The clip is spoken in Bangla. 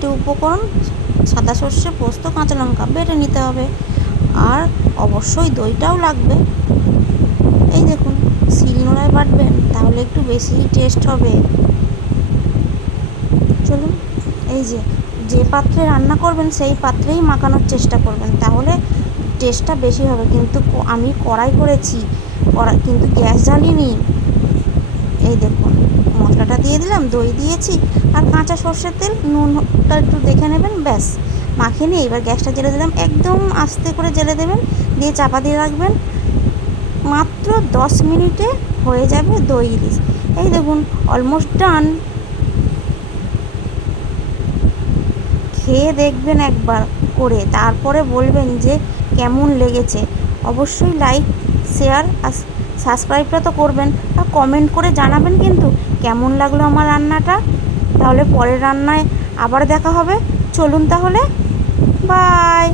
চারটে উপকরণ, সাদা সর্ষে, পোস্ত, কাঁচা লঙ্কা বেটে নিতে হবে। আর অবশ্যই দইটাও লাগবে। এই দেখুন, শিলনোড়ায় বাটবেন তাহলে একটু বেশি টেস্ট হবে। চলুন, এই যে পাত্রে রান্না করবেন সেই পাত্রেই মাখানোর চেষ্টা করবেন, তাহলে টেস্টটা বেশি হবে। কিন্তু আমি কড়াই করেছি, কিন্তু গ্যাস জ্বালিনি। এই দেখুন, মশলাটা দিয়ে দিলাম, দই দিয়েছি আর কাঁচা সর্ষের তেল, নুনটা একটু দেখে নেবেন, ব্যাস মাখিয়ে নিয়ে এবার গ্যাসটা জ্বেলে দিলাম। একদম আস্তে করে জ্বেলে দেবেন, দিয়ে চাপা দিয়ে রাখবেন। মাত্র 10 মিনিটে হয়ে যাবে দই ইলিশ। এই দেখুন, অলমোস্ট ডান। খেয়ে দেখবেন একবার করে, তারপরে বলবেন যে কেমন লেগেছে। অবশ্যই লাইক, শেয়ার আর সাবস্ক্রাইবটা তো করবেন, আর কমেন্ট করে জানাবেন কিন্তু কেমন লাগলো আমার রান্নাটা। তাহলে পরের রান্নায় আবার দেখা হবে। চলুন তাহলে, বাই।